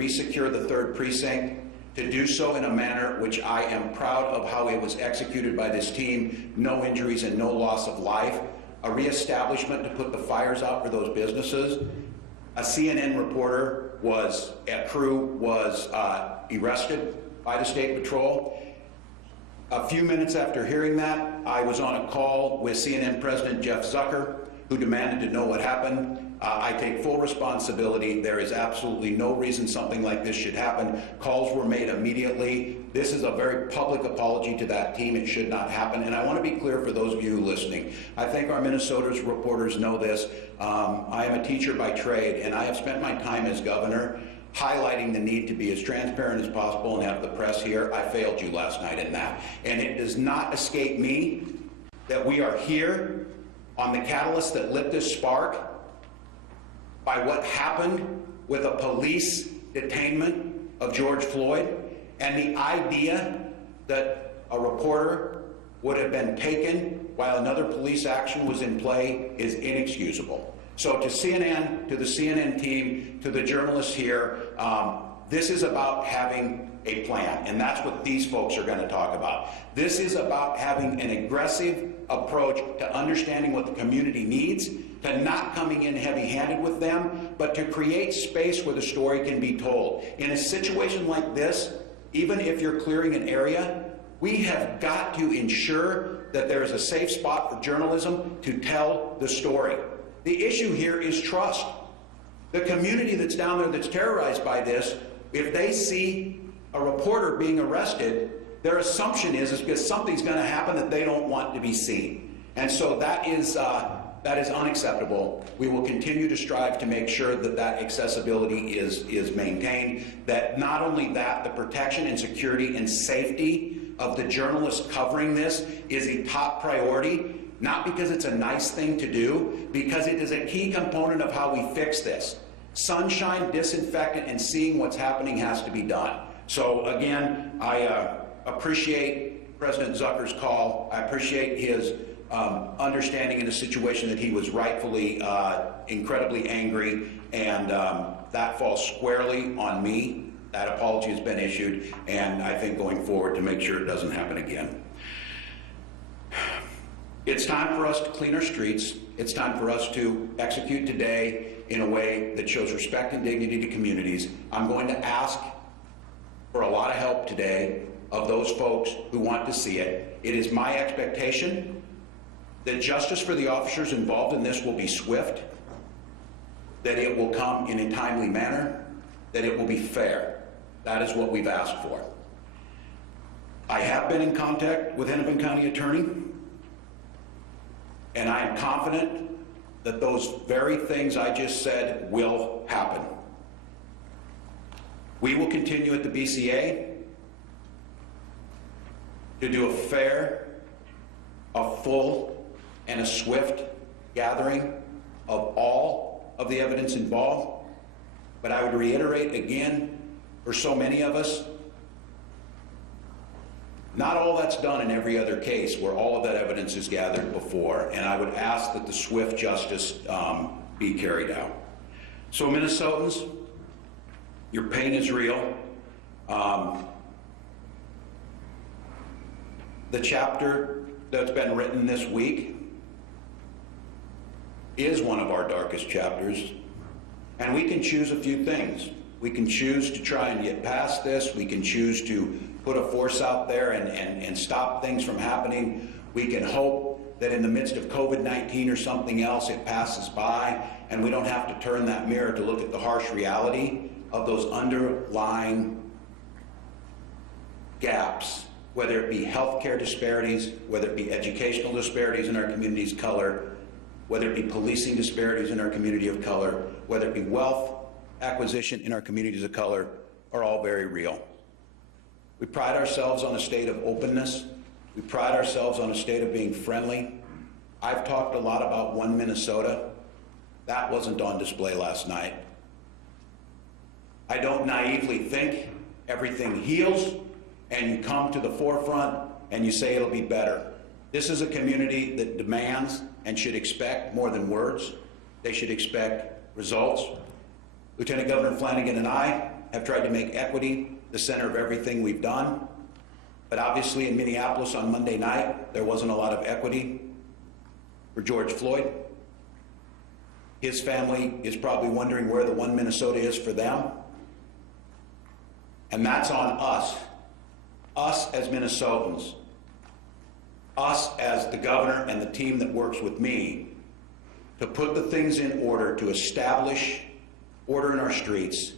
resecure the 3rd precinct, to do so in a manner which I am proud of how it was executed by this team, no injuries and no loss of life, a reestablishment to put the fires out for those businesses. A CNN reporter was arrested by the State Patrol. A few minutes after hearing that, I was on a call with CNN President Jeff Zucker, who demanded to know what happened. I take full responsibility. There is absolutely no reason something like this should happen. Calls were made immediately. This is a very public apology to that team. It should not happen. And I want to be clear for those of you listening. I think our Minnesota's reporters know this. I am a teacher by trade, and I have spent my time as governor highlighting the need to be as transparent as possible and have the press here. I failed you last night in that. And it does not escape me that we are here on the catalyst that lit this spark by what happened with a police detainment of George Floyd, and the idea that a reporter would have been taken while another police action was in play is inexcusable. So to CNN, to the CNN team, to the journalists here, this is about having a plan, and that's what these folks are going to talk about. This is about having an aggressive approach to understanding what the community needs, to not coming in heavy-handed with them, but to create space where the story can be told. In a situation like this, even if you're clearing an area, we have got to ensure that there is a safe spot for journalism to tell the story. The issue here is trust. The community that's down there that's terrorized by this, if they see a reporter being arrested, their assumption is because something's going to happen that they don't want to be seen. And so that is unacceptable. We will continue to strive to make sure that that accessibility is maintained, that not only that, the protection and security and safety of the journalists covering this is a top priority, not because it's a nice thing to do, because it is a key component of how we fix this. Sunshine, disinfectant, and seeing what's happening has to be done. So again, I appreciate President Zucker's call. I appreciate his understanding in a situation that he was rightfully incredibly angry, and that falls squarely on me. That apology has been issued, and I think going forward to make sure it doesn't happen again. It's time for us to clean our streets. It's time for us to execute today in a way that shows respect and dignity to communities. I'm going to ask for a lot of help today of those folks who want to see it. It is my expectation that justice for the officers involved in this will be swift, that it will come in a timely manner, that it will be fair. That is what we've asked for. I have been in contact with Hennepin County Attorney, and I am confident that those very things I just said will happen. We will continue at the BCA to do a fair, a full, and a swift gathering of all of the evidence involved. But I would reiterate again, for so many of us, not all that's done in every other case where all of that evidence is gathered before, and I would ask that the swift justice be carried out. So Minnesotans, your pain is real. The chapter that's been written this week is one of our darkest chapters, and we can choose a few things. We can choose to try and get past this. We can choose to put a force out there and stop things from happening. We can hope that in the midst of COVID-19 or something else, it passes by and we don't have to turn that mirror to look at the harsh reality of those underlying gaps, whether it be healthcare disparities, whether it be educational disparities in our communities of color, whether it be policing disparities in our community of color, whether it be wealth acquisition in our communities of color, are all very real. We pride ourselves on a state of openness. We pride ourselves on a state of being friendly. I've talked a lot about One Minnesota. That wasn't on display last night. I don't naively think everything heals and you come to the forefront and you say it'll be better. This is a community that demands and should expect more than words. They should expect results. Lieutenant Governor Flanagan and I have tried to make equity the center of everything we've done. But obviously in Minneapolis on Monday night, there wasn't a lot of equity for George Floyd. His family is probably wondering where the one Minnesota is for them. And that's on us as Minnesotans, us as the governor and the team that works with me, to put the things in order to establish order in our streets,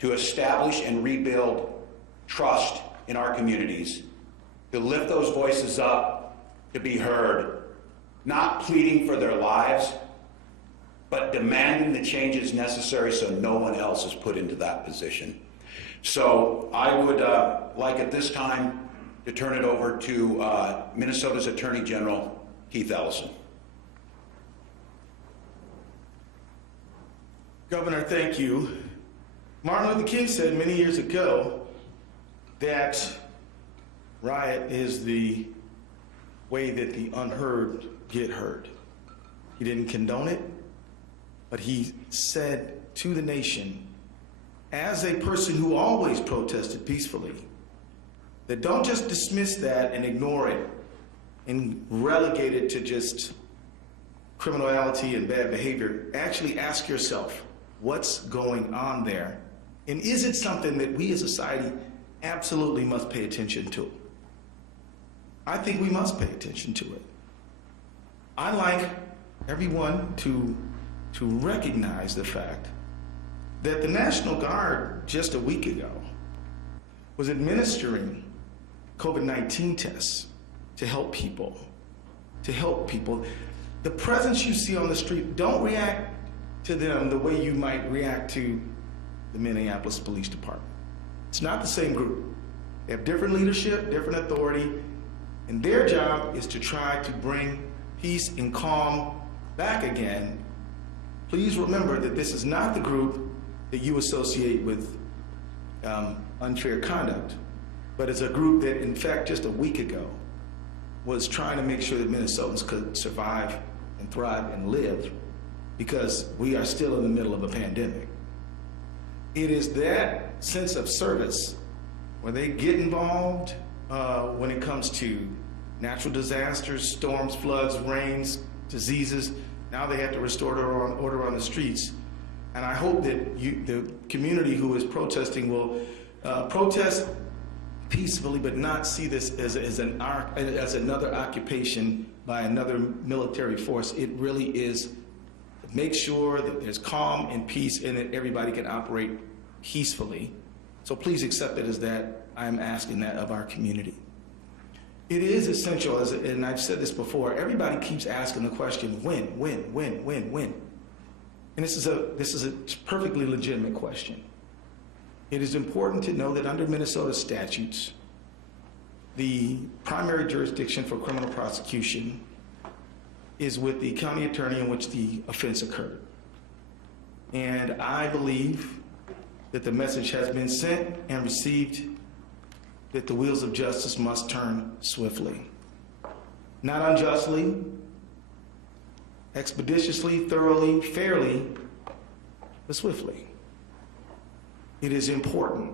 to establish and rebuild trust in our communities, to lift those voices up, to be heard, not pleading for their lives, but demanding the changes necessary so no one else is put into that position. So I would like at this time to turn it over to Minnesota's Attorney General, Keith Ellison. Governor, thank you. Martin Luther King said many years ago that riot is the way that the unheard get heard. He didn't condone it, but he said to the nation, as a person who always protested peacefully, that don't just dismiss that and ignore it and relegate it to just criminality and bad behavior. Actually ask yourself, what's going on there? And is it something that we as a society absolutely must pay attention to? I think we must pay attention to it. I'd like everyone to recognize the fact that the National Guard just a week ago was administering COVID-19 tests to help people, The presence you see on the street, don't react to them the way you might react to the Minneapolis Police Department. It's not the same group. They have different leadership, different authority, and their job is to try to bring peace and calm back again. Please remember that this is not the group that you associate with unfair conduct, but it's a group that, in fact, just a week ago was trying to make sure that Minnesotans could survive and thrive and live, because we are still in the middle of a pandemic. It is that sense of service where they get involved when it comes to natural disasters, storms, floods, rains, diseases. Now they have to restore order on the streets. And I hope that the community who is protesting will protest peacefully, but not see this as another occupation by another military force. It really is make sure that there's calm and peace and that everybody can operate peacefully. So please accept it as that. I am asking that of our community. It is essential, and I've said this before, everybody keeps asking the question, when? And this is a perfectly legitimate question. It is important to know that under Minnesota statutes, the primary jurisdiction for criminal prosecution is with the county attorney in which the offense occurred. And I believe that the message has been sent and received that the wheels of justice must turn swiftly. Not unjustly, expeditiously, thoroughly, fairly, but swiftly. It is important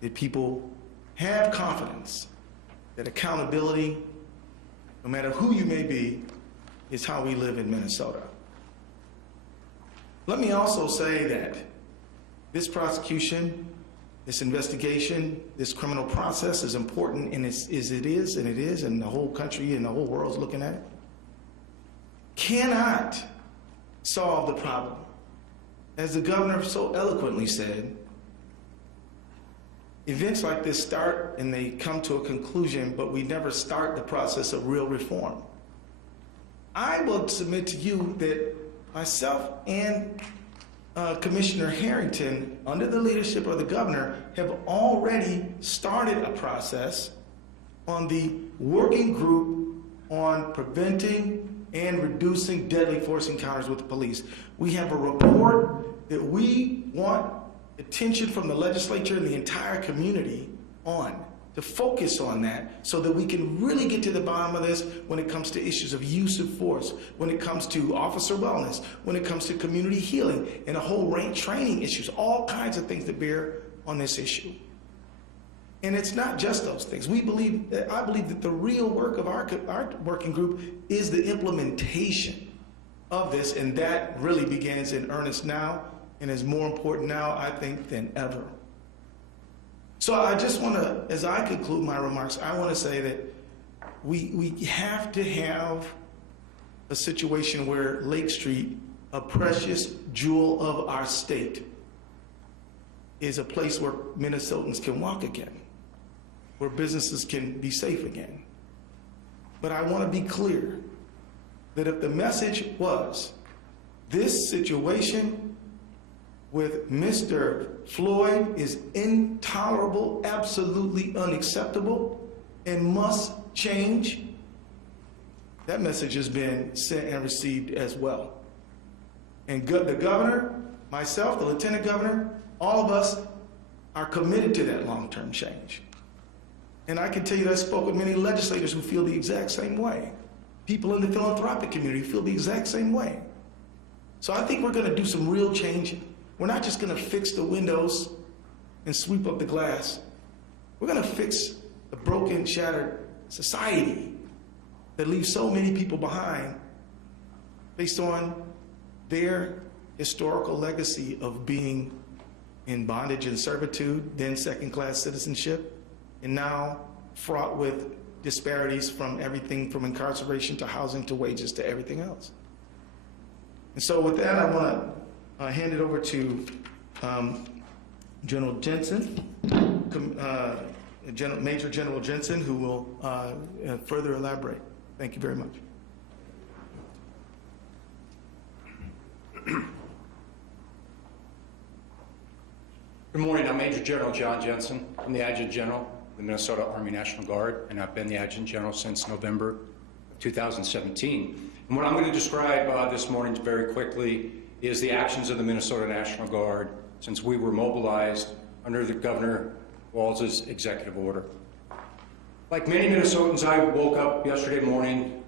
that people have confidence that accountability, no matter who you may be, is how we live in Minnesota. Let me also say that this prosecution, this investigation, this criminal process is important, and and the whole country and the whole world's looking at it, cannot solve the problem. As the governor so eloquently said, events like this start and they come to a conclusion, but we never start the process of real reform. I will submit to you that myself and Commissioner Harrington, under the leadership of the governor, have already started a process on the working group on preventing and reducing deadly force encounters with the police. We have a report that we want attention from the legislature and the entire community on to focus on that so that we can really get to the bottom of this when it comes to issues of use of force, when it comes to officer wellness, when it comes to community healing, and a whole range training issues, all kinds of things that bear on this issue. And it's not just those things. I believe that the real work of our working group is the implementation of this, and that really begins in earnest now and is more important now, I think, than ever. So I just want to, as I conclude my remarks, I want to say that we have to have a situation where Lake Street, a precious jewel of our state, is a place where Minnesotans can walk again, where businesses can be safe again. But I want to be clear that if the message was this situation with Mr. Floyd is intolerable, absolutely unacceptable, and must change, that message has been sent and received as well. And the governor, myself, the lieutenant governor, all of us are committed to that long-term change. And I can tell you that I spoke with many legislators who feel the exact same way. People in the philanthropic community feel the exact same way. So I think we're going to do some real change. We're not just going to fix the windows and sweep up the glass. We're going to fix the broken, shattered society that leaves so many people behind based on their historical legacy of being in bondage and servitude, then second-class citizenship, and now fraught with disparities from everything from incarceration to housing to wages to everything else. And so with that, I want to hand it over to General Jensen, Major General Jensen, who will further elaborate. Thank you very much. Good morning, I'm Major General John Jensen. I'm the Adjutant General of the Minnesota Army National Guard, and I've been the Adjutant General since November of 2017. And what I'm going to describe this morning very quickly is the actions of the Minnesota National Guard since we were mobilized under the Governor Walz's executive order. Like many Minnesotans, I woke up yesterday morning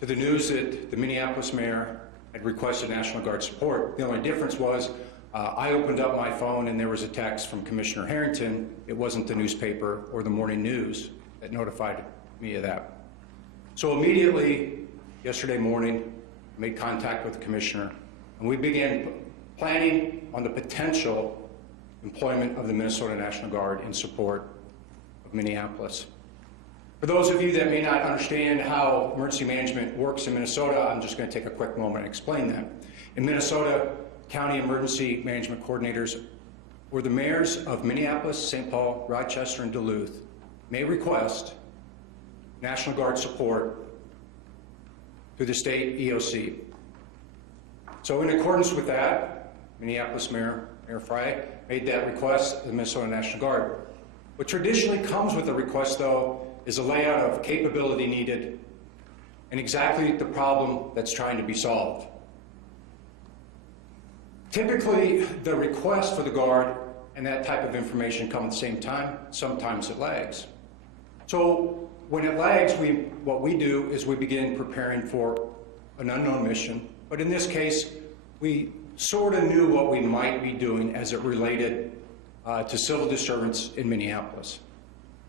to the news that the Minneapolis mayor had requested National Guard support. The only difference was I opened up my phone and there was a text from Commissioner Harrington. It wasn't the newspaper or the morning news that notified me of that. So immediately yesterday morning, I made contact with the commissioner and we began planning on the potential employment of the Minnesota National Guard in support of Minneapolis. For those of you that may not understand how emergency management works in Minnesota, I'm just going to take a quick moment and explain that. In Minnesota, county emergency management coordinators, or the mayors of Minneapolis, St. Paul, Rochester, and Duluth, may request National Guard support through the state EOC. So in accordance with that, Minneapolis Mayor Frey made that request to the Minnesota National Guard. What traditionally comes with the request, though, is a layout of capability needed and exactly the problem that's trying to be solved. Typically, the request for the Guard and that type of information come at the same time. Sometimes it lags. So when it lags, what we do is we begin preparing for an unknown mission. But in this case, we sort of knew what we might be doing as it related to civil disturbance in Minneapolis.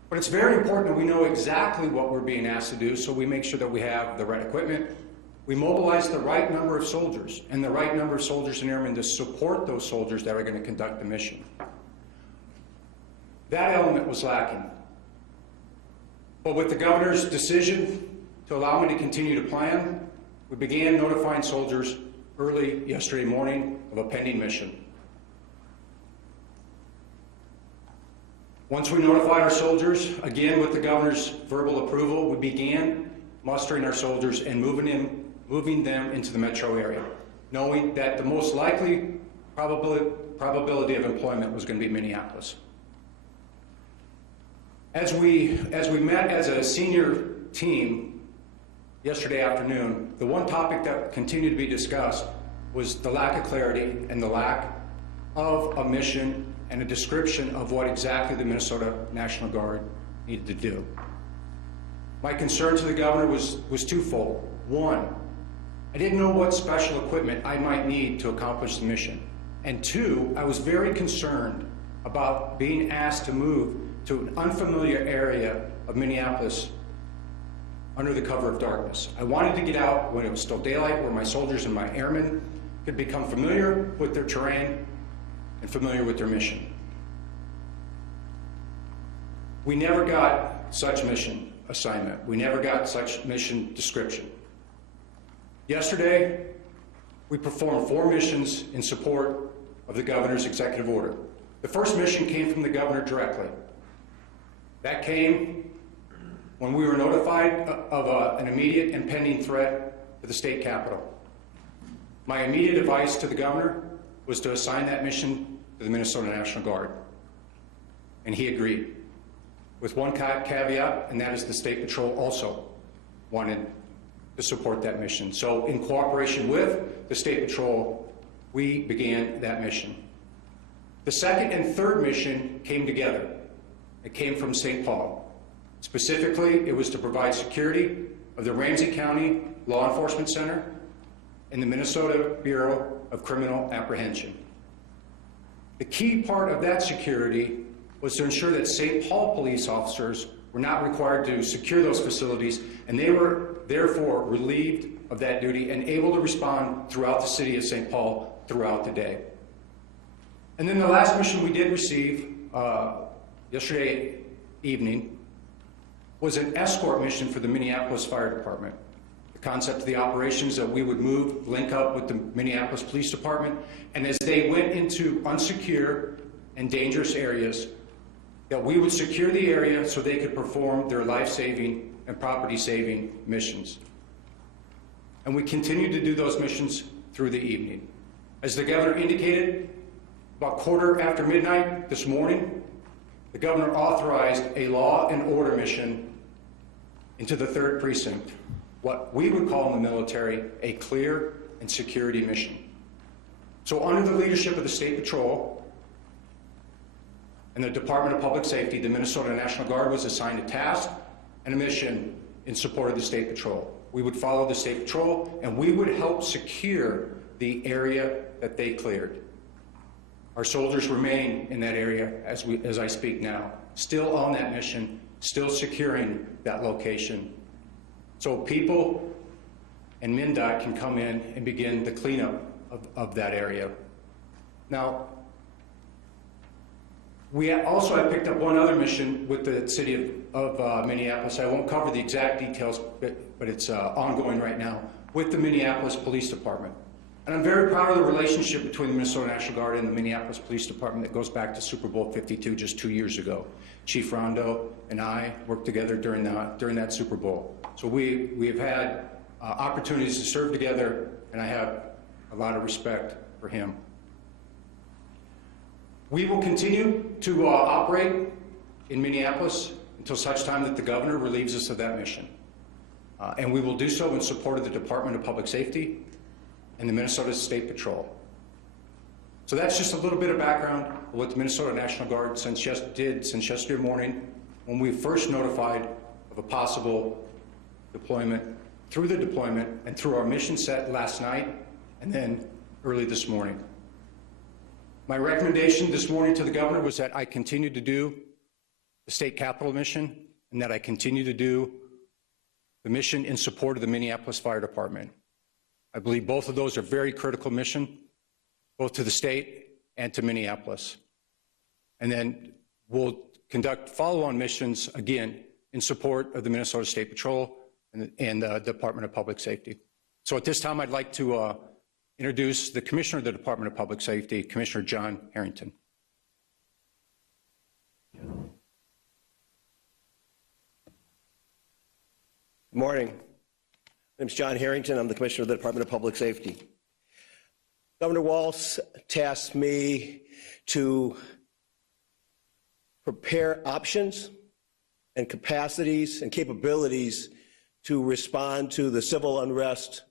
But it's very important that we know exactly what we're being asked to do, so we make sure that we have the right equipment. We mobilize the right number of soldiers and the right number of soldiers and airmen to support those soldiers that are going to conduct the mission. That element was lacking. But with the governor's decision to allow me to continue to plan, we began notifying soldiers early yesterday morning of a pending mission. Once we notified our soldiers, again with the governor's verbal approval, we began mustering our soldiers and moving them into the metro area, knowing that the most likely probability of employment was going to be Minneapolis. As we met as a senior team yesterday afternoon, the one topic that continued to be discussed was the lack of clarity and the lack of a mission and a description of what exactly the Minnesota National Guard needed to do. My concern to the governor was twofold. One, I didn't know what special equipment I might need to accomplish the mission. And two, I was very concerned about being asked to move to an unfamiliar area of Minneapolis under the cover of darkness. I wanted to get out when it was still daylight, where my soldiers and my airmen could become familiar with their terrain and familiar with their mission. We never got such mission assignment. We never got such mission description. Yesterday, we performed 4 missions in support of the governor's executive order. The first mission came from the governor directly. That came when we were notified of an immediate and pending threat to the state capitol. My immediate advice to the governor was to assign that mission to the Minnesota National Guard. And he agreed, with one caveat, and that is the State Patrol also wanted to support that mission. So in cooperation with the State Patrol, we began that mission. The second and third mission came together. It came from St. Paul. Specifically, it was to provide security of the Ramsey County Law Enforcement Center and the Minnesota Bureau of Criminal Apprehension. The key part of that security was to ensure that St. Paul police officers were not required to secure those facilities, and they were therefore relieved of that duty and able to respond throughout the city of St. Paul throughout the day. And then the last mission we did receive yesterday evening was an escort mission for the Minneapolis Fire Department. The concept of the operations that we would move, link up with the Minneapolis Police Department, and as they went into unsecure and dangerous areas, that we would secure the area so they could perform their life-saving and property-saving missions. And we continued to do those missions through the evening. As the governor indicated, about midnight this morning, the governor authorized a law and order mission into the 3rd Precinct, what we would call in the military a clear and security mission. So under the leadership of the State Patrol and the Department of Public Safety, the Minnesota National Guard was assigned a task and a mission in support of the State Patrol. We would follow the State Patrol and we would help secure the area that they cleared. Our soldiers remain in that area as I speak now, still on that mission, still securing that location. So people and MnDOT can come in and begin the cleanup of that area. Now, we also have picked up one other mission with the city of Minneapolis. I won't cover the exact details, but it's ongoing right now with the Minneapolis Police Department. And I'm very proud of the relationship between the Minnesota National Guard and the Minneapolis Police Department that goes back to Super Bowl 52 just 2 years ago. Chief Rondo and I worked together during that Super Bowl. So we have had opportunities to serve together, and I have a lot of respect for him. We will continue to operate in Minneapolis until such time that the governor relieves us of that mission. And we will do so in support of the Department of Public Safety and the Minnesota State Patrol. So that's just a little bit of background of what the Minnesota National Guard since yesterday morning, when we first notified of a possible deployment, through the deployment and through our mission set last night and then early this morning. My recommendation this morning to the governor was that I continue to do the state capitol mission and that I continue to do the mission in support of the Minneapolis Fire Department. I believe both of those are very critical mission, both to the state and to Minneapolis. And then we'll conduct follow-on missions, again, in support of the Minnesota State Patrol and the Department of Public Safety. So at this time, I'd like to introduce the Commissioner of the Department of Public Safety, Commissioner John Harrington. Good morning. My name is John Harrington. I'm the Commissioner of the Department of Public Safety. Governor Walz tasked me to prepare options and capacities and capabilities to respond to the civil unrest,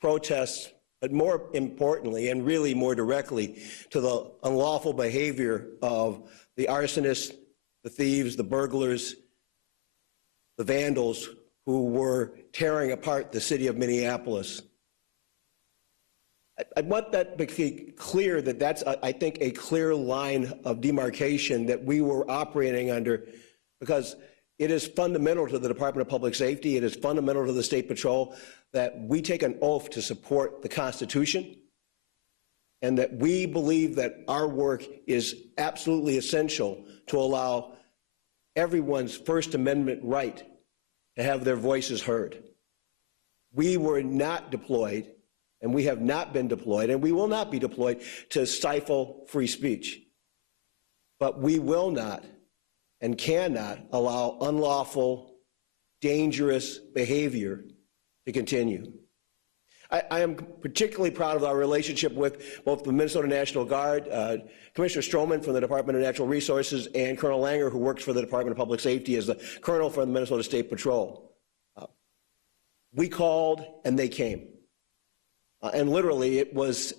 protests but more importantly, and really more directly, to the unlawful behavior of the arsonists, the thieves, the burglars, the vandals who were tearing apart the city of Minneapolis. I want that to be clear, that that's, I think, a clear line of demarcation that we were operating under, because it is fundamental to the Department of Public Safety, it is fundamental to the State Patrol that we take an oath to support the Constitution, and that we believe that our work is absolutely essential to allow everyone's First Amendment right to have their voices heard. We were not deployed, and we have not been deployed, and we will not be deployed to stifle free speech. But we will not and cannot allow unlawful, dangerous behavior to continue. I am particularly proud of our relationship with both the Minnesota National Guard, Commissioner Stroman from the Department of Natural Resources, and Colonel Langer, who works for the Department of Public Safety as the colonel for the Minnesota State Patrol. We called and they came. And literally it was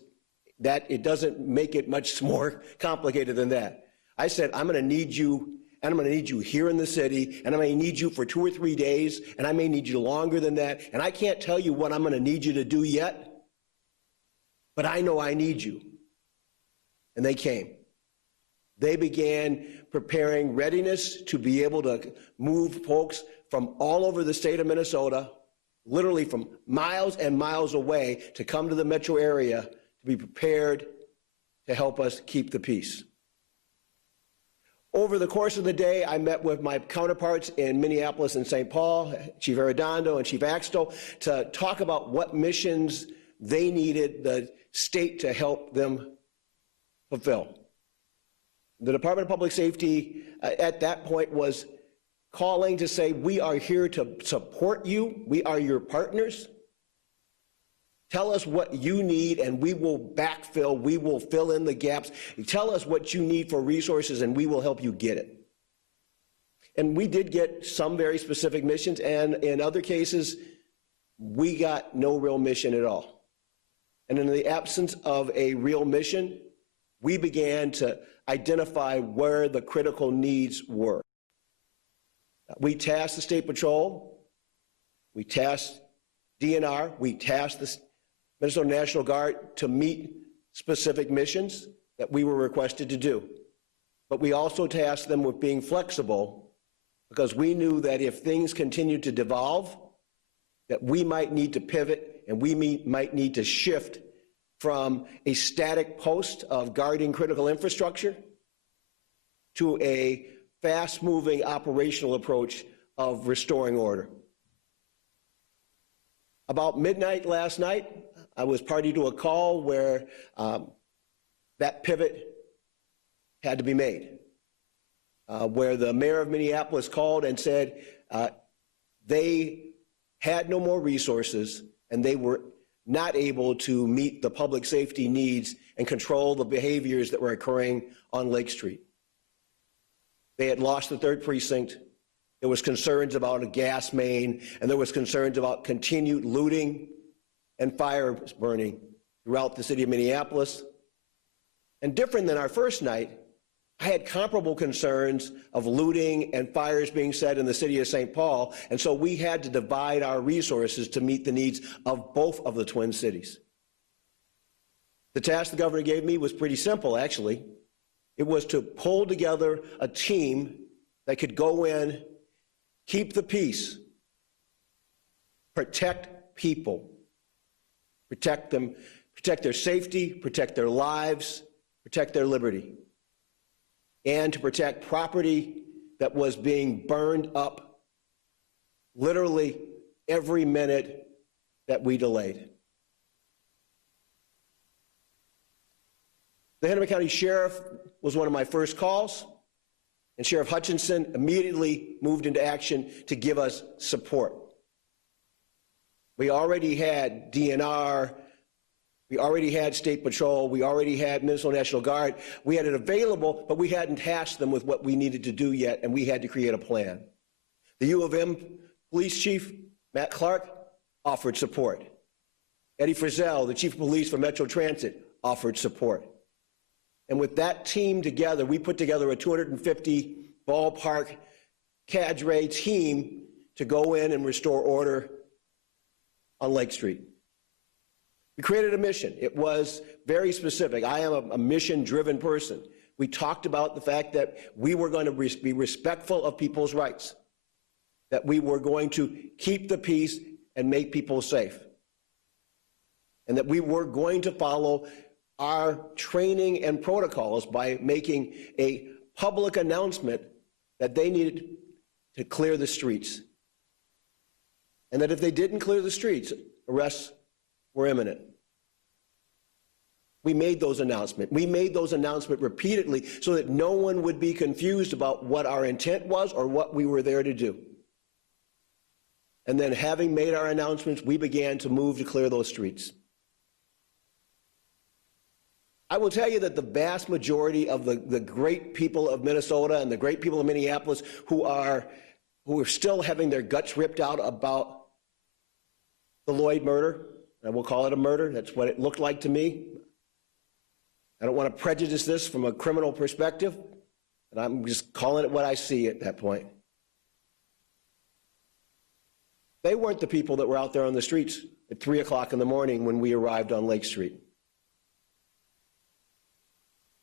that, it doesn't make it much more complicated than that. I said, I'm going to need you, and I'm going to need you here in the city, and I may need you for 2 or 3 days, and I may need you longer than that, and I can't tell you what I'm going to need you to do yet, but I know I need you. And they came. They began preparing readiness to be able to move folks from all over the state of Minnesota, literally from miles and miles away, to come to the metro area to be prepared to help us keep the peace. Over the course of the day, I met with my counterparts in Minneapolis and St. Paul, Chief Arredondo and Chief Axtell, to talk about what missions they needed the state to help them fulfill. The Department of Public Safety at that point was calling to say, we are here to support you. We are your partners. Tell us what you need and we will backfill, we will fill in the gaps. Tell us what you need for resources and we will help you get it. And we did get some very specific missions, and in other cases, we got no real mission at all. And in the absence of a real mission, we began to identify where the critical needs were. We tasked the State Patrol, we tasked DNR, we tasked the Minnesota National Guard to meet specific missions that we were requested to do. But we also tasked them with being flexible, because we knew that if things continued to devolve, that we might need to pivot and we might need to shift from a static post of guarding critical infrastructure to a fast-moving operational approach of restoring order. About midnight last night, I was party to a call where that pivot had to be made, where the mayor of Minneapolis called and said they had no more resources and they were not able to meet the public safety needs and control the behaviors that were occurring on Lake Street. They had lost the 3rd precinct. There was concerns about a gas main, and there was concerns about continued looting and fire burning throughout the city of Minneapolis. And different than our first night, I had comparable concerns of looting and fires being set in the city of St. Paul, and so we had to divide our resources to meet the needs of both of the Twin Cities. The task the governor gave me was pretty simple, actually. It was to pull together a team that could go in, keep the peace, protect people, protect them, protect their safety, protect their lives, protect their liberty, and to protect property that was being burned up literally every minute that we delayed. The Hennepin County Sheriff was one of my first calls, and Sheriff Hutchinson immediately moved into action to give us support. We already had DNR, we already had State Patrol, we already had Minnesota National Guard. We had it available, but we hadn't tasked them with what we needed to do yet, and we had to create a plan. The U of M Police Chief, Matt Clark, offered support. Eddie Frizzell, the chief of police for Metro Transit, offered support. And with that team together, we put together a 250 ballpark cadre team to go in and restore order on Lake Street. We created a mission. It was very specific. I am a mission-driven person. We talked about the fact that we were going to be respectful of people's rights, that we were going to keep the peace and make people safe, and that we were going to follow our training and protocols by making a public announcement that they needed to clear the streets, and that if they didn't clear the streets, arrests were imminent. We made those announcements. We made those announcements repeatedly so that no one would be confused about what our intent was or what we were there to do. And then, having made our announcements, we began to move to clear those streets. I will tell you that the vast majority of the great people of Minnesota and the great people of Minneapolis who are still having their guts ripped out about the Lloyd murder, and we'll call it a murder, that's what it looked like to me. I don't want to prejudice this from a criminal perspective, but I'm just calling it what I see at that point. They weren't the people that were out there on the streets at 3 o'clock in the morning when we arrived on Lake Street.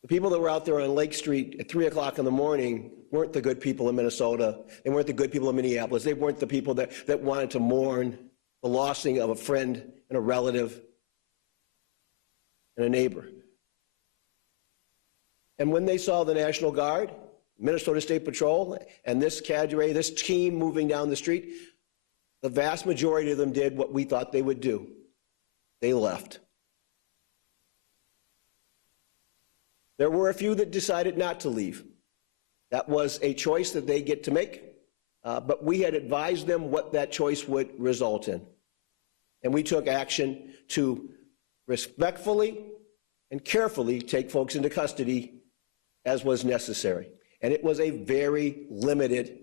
The people that were out there on Lake Street at 3 o'clock in the morning weren't the good people in Minnesota. They weren't the good people in Minneapolis. They weren't the people that wanted to mourn the lossing of a friend and a relative and a neighbor. And when they saw the National Guard, Minnesota State Patrol, and this cadre, this team moving down the street, the vast majority of them did what we thought they would do. They left. There were a few that decided not to leave. That was a choice that they get to make, but we had advised them what that choice would result in. And we took action to respectfully and carefully take folks into custody as was necessary. And it was a very limited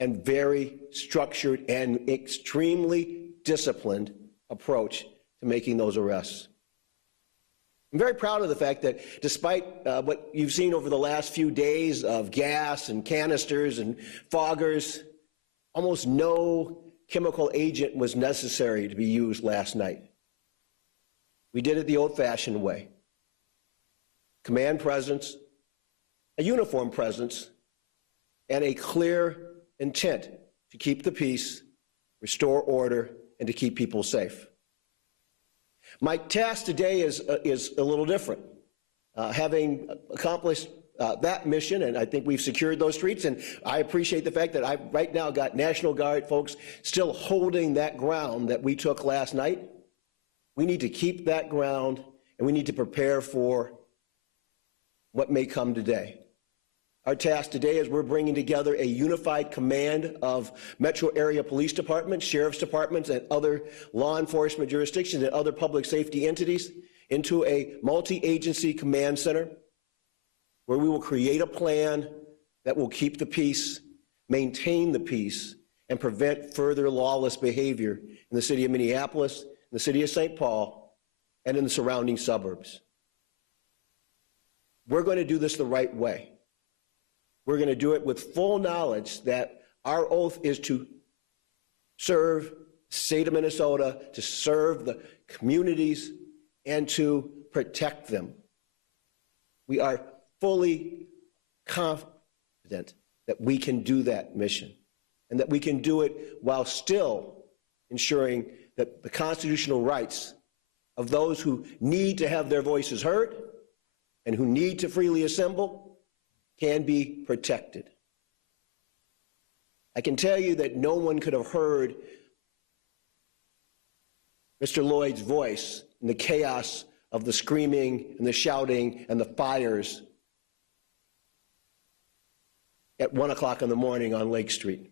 and very structured and extremely disciplined approach to making those arrests. I'm very proud of the fact that despite what you've seen over the last few days of gas and canisters and foggers, almost no chemical agent was necessary to be used last night. We did it the old-fashioned way. Command presence, a uniform presence, and a clear intent to keep the peace, restore order, and to keep people safe. My task today is a little different. Having accomplished that mission, and I think we've secured those streets, and I appreciate the fact that I've right now got National Guard folks still holding that ground that we took last night. We need to keep that ground, and we need to prepare for what may come today. Our task today is we're bringing together a unified command of metro area police departments, sheriff's departments, and other law enforcement jurisdictions and other public safety entities into a multi-agency command center where we will create a plan that will keep the peace, maintain the peace, and prevent further lawless behavior in the city of Minneapolis, in the city of St. Paul, and in the surrounding suburbs. We're going to do this the right way. We're going to do it with full knowledge that our oath is to serve the state of Minnesota, to serve the communities, and to protect them. We are fully confident that we can do that mission and that we can do it while still ensuring that the constitutional rights of those who need to have their voices heard and who need to freely assemble can be protected. I can tell you that no one could have heard Mr. Lloyd's voice in the chaos of the screaming and the shouting and the fires at 1 o'clock in the morning on Lake Street.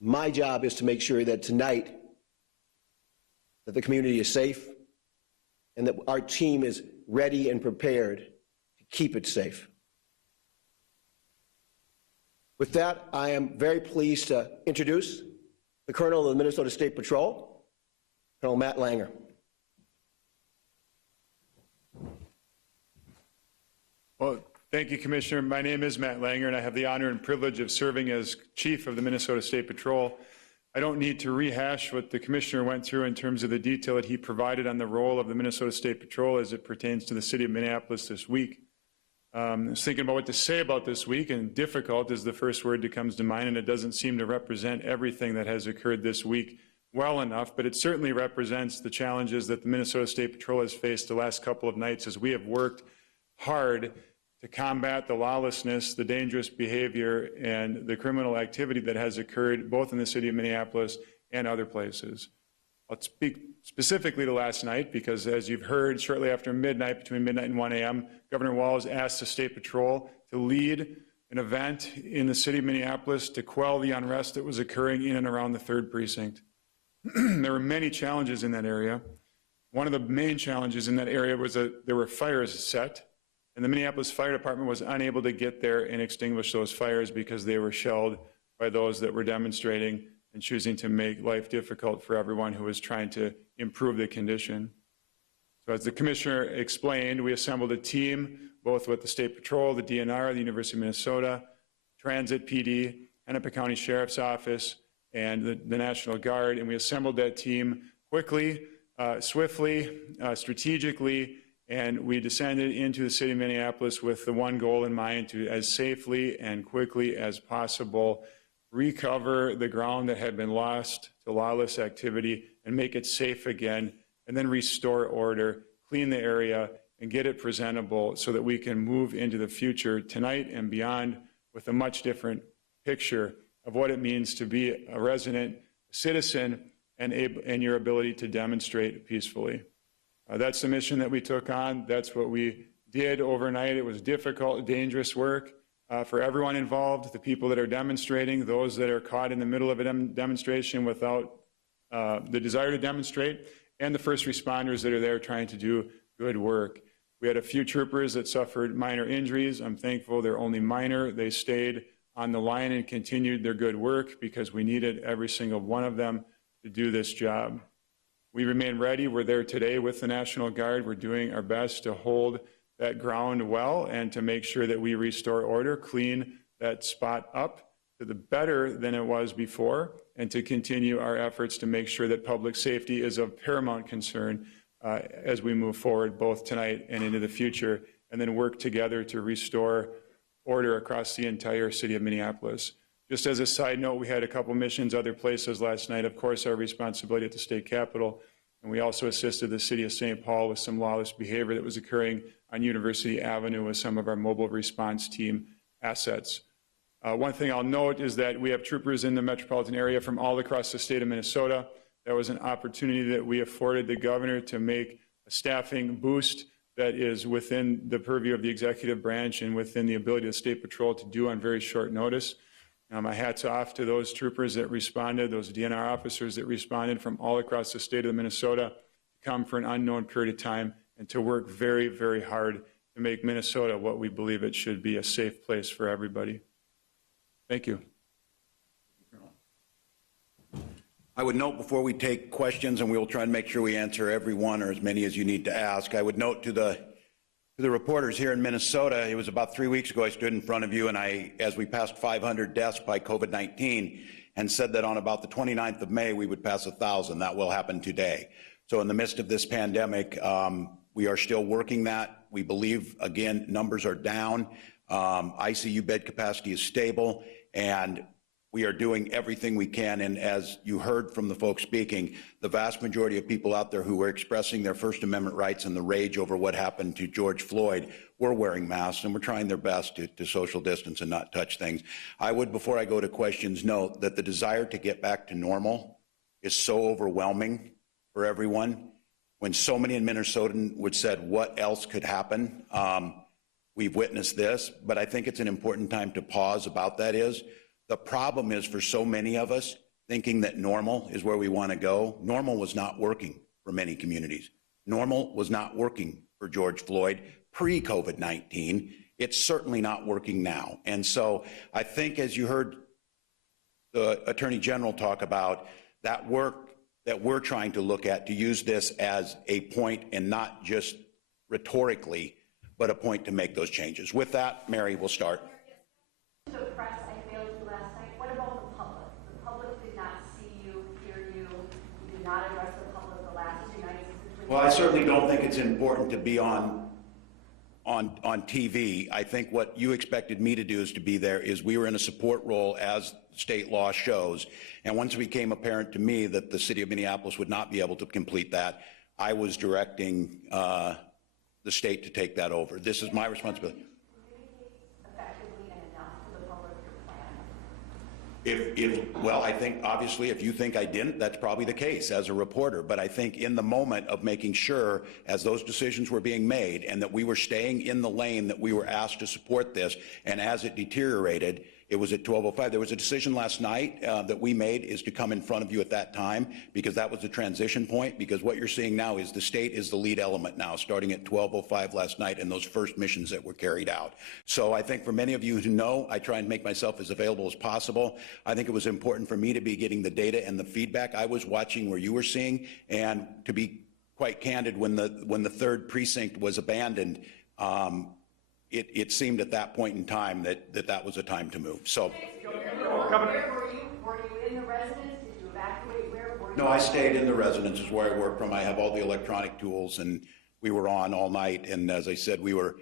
My job is to make sure that tonight that the community is safe and that our team is ready and prepared to keep it safe. With that, I am very pleased to introduce the Colonel of the Minnesota State Patrol, Colonel Matt Langer. Well, thank you, Commissioner. My name is Matt Langer, and I have the honor and privilege of serving as Chief of the Minnesota State Patrol. I don't need to rehash what the Commissioner went through in terms of the detail that he provided on the role of the Minnesota State Patrol as it pertains to the city of Minneapolis this week. I was thinking about what to say about this week, and difficult is the first word that comes to mind, and it doesn't seem to represent everything that has occurred this week well enough, but it certainly represents the challenges that the Minnesota State Patrol has faced the last couple of nights as we have worked hard to combat the lawlessness, the dangerous behavior, and the criminal activity that has occurred both in the city of Minneapolis and other places. I'll speak specifically to last night because, as you've heard, shortly after midnight, between midnight and 1 a.m., Governor Walz asked the State Patrol to lead an event in the city of Minneapolis to quell the unrest that was occurring in and around the 3rd Precinct. There were many challenges in that area. One of the main challenges in that area was that there were fires set, and the Minneapolis Fire Department was unable to get there and extinguish those fires because they were shelled by those that were demonstrating and choosing to make life difficult for everyone who was trying to improve the condition. So as the Commissioner explained, we assembled a team, both with the State Patrol, the DNR, the University of Minnesota, Transit PD, Hennepin County Sheriff's Office, and the National Guard, and we assembled that team quickly, swiftly, strategically, and we descended into the city of Minneapolis with the one goal in mind: to, as safely and quickly as possible, recover the ground that had been lost to lawless activity and make it safe again, and then restore order, clean the area, and get it presentable so that we can move into the future tonight and beyond with a much different picture of what it means to be a resident citizen and your ability to demonstrate peacefully. That's the mission that we took on. That's what we did overnight. It was difficult, dangerous work for everyone involved, the people that are demonstrating, those that are caught in the middle of a demonstration without the desire to demonstrate, and the first responders that are there trying to do good work. We had a few troopers that suffered minor injuries. I'm thankful they're only minor. They stayed on the line and continued their good work because we needed every single one of them to do this job. We remain ready. We're there today with the National Guard. We're doing our best to hold that ground well and to make sure that we restore order, clean that spot up to the better than it was before, and to continue our efforts to make sure that public safety is of paramount concern as we move forward both tonight and into the future, and then work together to restore order across the entire city of Minneapolis. Just as a side note, we had a couple missions other places last night. Of course, our responsibility at the state capitol, and we also assisted the city of St. Paul with some lawless behavior that was occurring on University Avenue with some of our mobile response team assets. One thing I'll note is that we have troopers in the metropolitan area from all across the state of Minnesota. That was an opportunity that we afforded the governor to make a staffing boost that is within the purview of the executive branch and within the ability of the State Patrol to do on very short notice. My hat's off to those troopers that responded, those DNR officers that responded from all across the state of Minnesota to come for an unknown period of time and to work very, very hard to make Minnesota what we believe it should be, a safe place for everybody. Thank you. I would note before we take questions, and we will try and make sure we answer every one or as many as you need to ask, I would note to the reporters here in Minnesota, it was about 3 weeks ago I stood in front of you and as we passed 500 deaths by COVID-19 and said that on about the 29th of May we would pass 1,000. That will happen today. So in the midst of this pandemic, we are still working that. We believe, again, numbers are down. ICU bed capacity is stable, and we are doing everything we can, and as you heard from the folks speaking, the vast majority of people out there who were expressing their First Amendment rights and the rage over what happened to George Floyd were wearing masks, and we're trying their best to social distance and not touch things. I would, before I go to questions, note that the desire to get back to normal is so overwhelming for everyone. When so many in Minnesota would said, what else could happen? We've witnessed this, but I think it's an important time to pause about that is, the problem is for so many of us thinking that normal is where we want to go. Normal was not working for many communities. Normal was not working for George Floyd pre-COVID-19. It's certainly not working now. And so I think, as you heard the Attorney General talk about, that we're trying to look at, to use this as a point and not just rhetorically, but a point to make those changes. With that, Mary, we'll start. The press, I failed you last night. What about the public? The public did not see you, hear you. You did not address the public the last 2 nights. Well, I certainly don't think it's important to be on TV. I think what you expected me to do is to be there. Is we were in a support role as state law shows, and once it became apparent to me that the city of Minneapolis would not be able to complete that, I was directing the state to take that over. This is my responsibility. Effectively and enough to the public your plan? Well, I think obviously if you think I didn't, that's probably the case as a reporter. But I think in the moment of making sure, as those decisions were being made, and that we were staying in the lane that we were asked to support this, and as it deteriorated, it was at 12:05. There was a decision last night that we made is to come in front of you at that time, because that was the transition point, because what you're seeing now is the state is the lead element now, starting at 12:05 last night and those first missions that were carried out. So I think for many of you who know, I try and make myself as available as possible. I think it was important for me to be getting the data and the feedback. I was watching where you were seeing, and to be quite candid, when the third precinct was abandoned, it seemed at that point in time that was a time to move. So, Were you in the residence? Did you evacuate? Where were you? no, I stayed in the residence, is where I work from. I have all the electronic tools, and we were on all night. And as I said, we were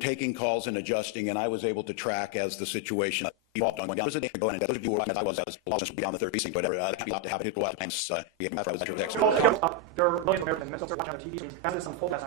taking calls and adjusting, and I was able to track as the situation evolved. There was a day ago, and those of you who were as I was beyond the third precinct, whatever, that'd be allowed to happen. It was times. I was actually There are millions of Americans in Minnesota watching on the TV screens as this unfolded last night.